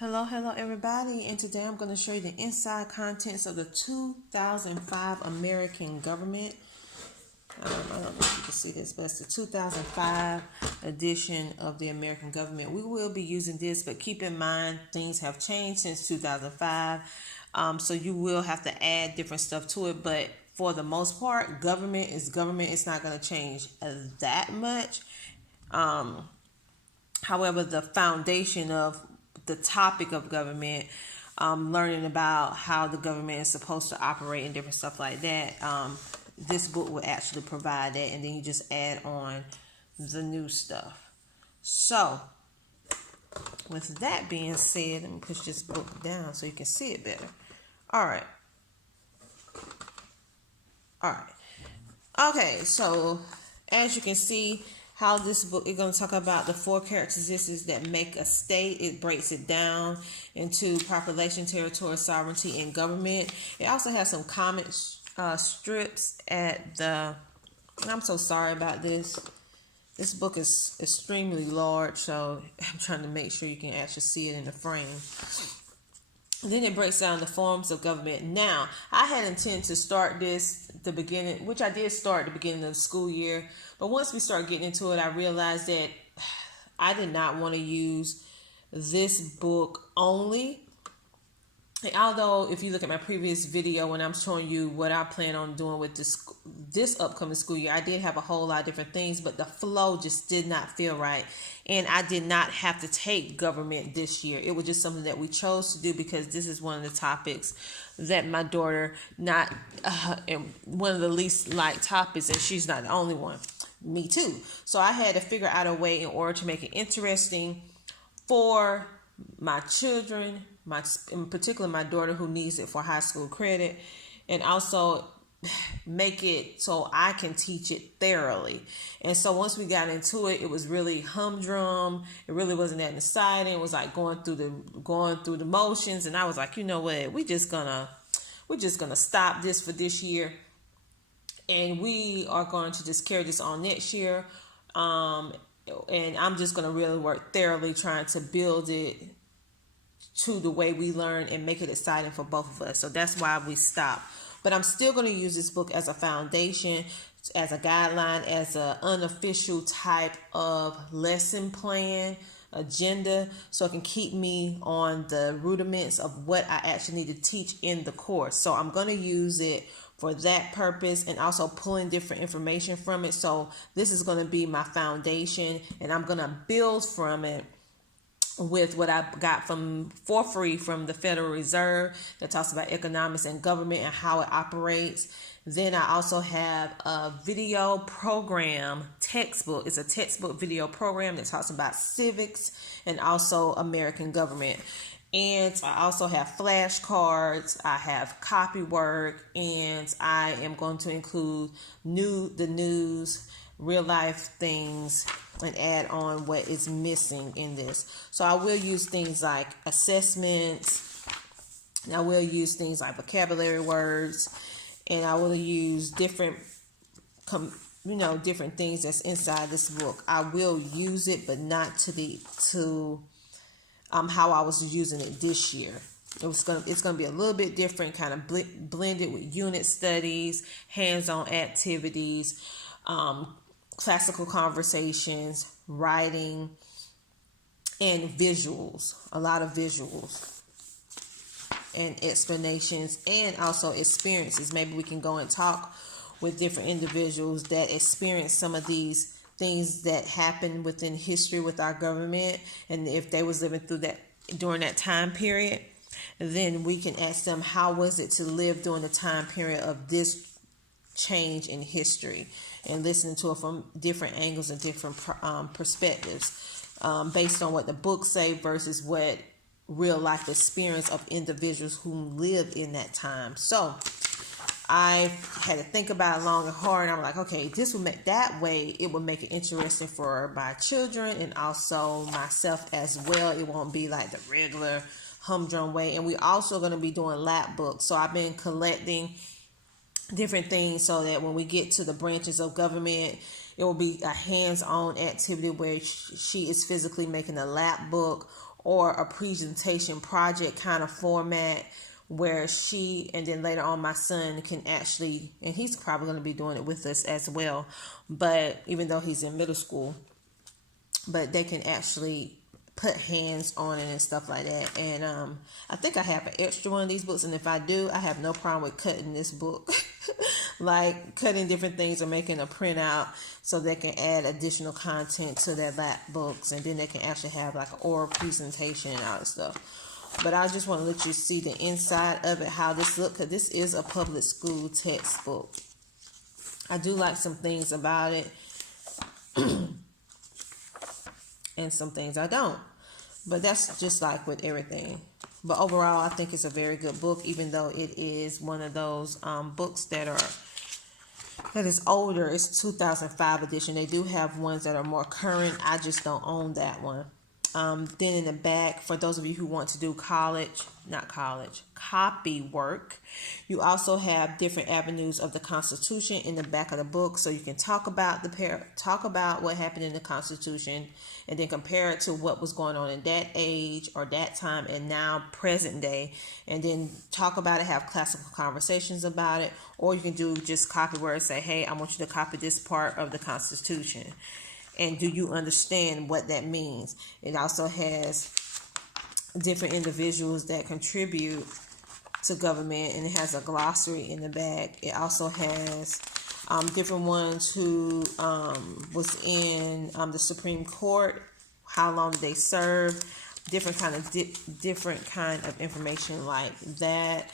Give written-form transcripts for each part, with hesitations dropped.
Hello everybody, and today I'm going to show you the inside contents of the 2005 American government. I don't know if you can see this, but it's the 2005 edition of the American government. We will be using this, but keep in mind things have changed since 2005, so you will have to add different stuff to it, but for the most part, government is government. It's not going to change that much. However, the foundation of the topic of government, learning about how the government is supposed to operate and different stuff like that, this book will actually provide that, and then you just add on the new stuff. So, with that being said, let me push this book down so you can see it better. All right. Okay, so as you can see, how this book is going to talk about the 4 characteristics that make a state. It breaks it down into population, territory, sovereignty, and government. It also has some comic strips at the... And I'm so sorry about this. This book is extremely large, so I'm trying to make sure you can actually see it in the frame. Then it breaks down the forms of government. Now, I had intended to start this at the beginning, which I did start at the beginning of the school year. But once we start getting into it, I realized that I did not want to use this book only. And although if you look at my previous video when I'm showing you what I plan on doing with this upcoming school year, I did have a whole lot of different things, but the flow just did not feel right. And I did not have to take government this year. It was just something that we chose to do because this is one of the topics that my daughter, and one of the least liked topics, and she's not the only one. Me too. So I had to figure out a way in order to make it interesting for my children, in particular my daughter who needs it for high school credit, and also make it so I can teach it thoroughly. And so once we got into it, it was really humdrum. It really wasn't that exciting. It was like going through the motions, and I was like, you know what, we're just gonna stop this for this year, and we are going to just carry this on next year. And I'm just going to really work thoroughly trying to build it to the way we learn and make it exciting for both of us. So that's why we stopped. But I'm still going to use this book as a foundation, as a guideline, as an unofficial type of lesson plan, agenda, so it can keep me on the rudiments of what I actually need to teach in the course. So I'm going to use it for that purpose, and also pulling different information from it. So this is going to be my foundation, and I'm going to build from it with what I got for free from the Federal Reserve that talks about economics and government and how it operates. Then I also have a video program textbook. It's a textbook video program that talks about civics and also American government. And I also have flashcards, I have copy work, and I am going to include the news, real life things, and add on what is missing in this. So I will use things like assessments, and I will use things like vocabulary words, and I will use different things that's inside this book. I will use it, but not to how I was using it this year. It's gonna be a little bit different, kind of blended with unit studies, hands-on activities, classical conversations, writing, and visuals. A lot of visuals and explanations, and also experiences. Maybe we can go and talk with different individuals that experience some of these things that happen within history with our government, and if they was living through that during that time period, then we can ask them, how was it to live during the time period of this change in history, and listen to it from different angles and different perspectives, based on what the books say versus what real life experience of individuals who lived in that time. So I had to think about it long and hard, and I'm like, okay, this will make that way. It will make it interesting for my children and also myself as well. It won't be like the regular humdrum way. And we're also going to be doing lap books. So I've been collecting different things so that when we get to the branches of government, it will be a hands-on activity where she is physically making a lap book or a presentation project kind of format where she, and then later on my son can actually, and he's probably going to be doing it with us as well, but even though he's in middle school, but they can actually put hands on it and stuff like that. And I think I have an extra one of these books, and if I do, I have no problem with cutting this book like cutting different things or making a printout so they can add additional content to their lap books, and then they can actually have like an oral presentation and all that stuff. But I just want to let you see the inside of it, how this looks, because this is a public school textbook. I do like some things about it and some things I don't. But that's just like with everything. But overall, I think it's a very good book, even though it is one of those books that is older. It's 2005 edition. They do have ones that are more current. I just don't own that one. Then in the back, for those of you who want to do copy work, you also have different avenues of the Constitution in the back of the book, so you can talk about what happened in the Constitution, and then compare it to what was going on in that age or that time and now present day, and then talk about it, have classical conversations about it. Or you can do just copy where it say, hey, I want you to copy this part of the Constitution. And do you understand what that means? It also has different individuals that contribute to government, and it has a glossary in the back. It also has different ones who was in the Supreme Court, how long did they serve, different kind of information like that.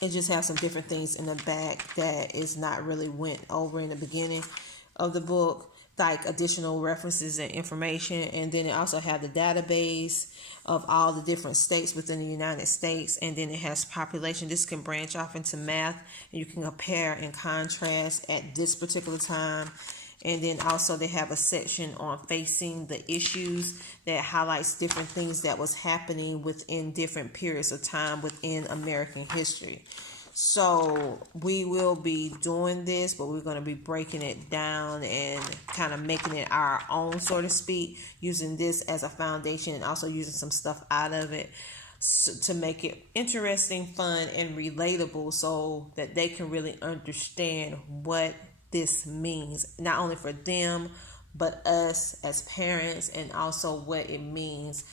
It just has some different things in the back that is not really went over in the beginning of the book, like additional references and information. And then it also has the database of all the different states within the United States. And then it has population. This can branch off into math, and you can compare and contrast at this particular time. And then also they have a section on facing the issues that highlights different things that was happening within different periods of time within American history. So we will be doing this, but we're going to be breaking it down and kind of making it our own, so to speak, using this as a foundation and also using some stuff out of it to make it interesting, fun, and relatable so that they can really understand what this means, not only for them, but us as parents, and also what it means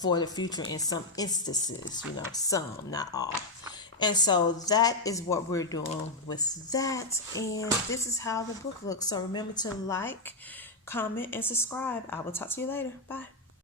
for the future in some instances, some, not all. And so that is what we're doing with that. And this is how the book looks. So remember to like, comment, and subscribe. I will talk to you later. Bye.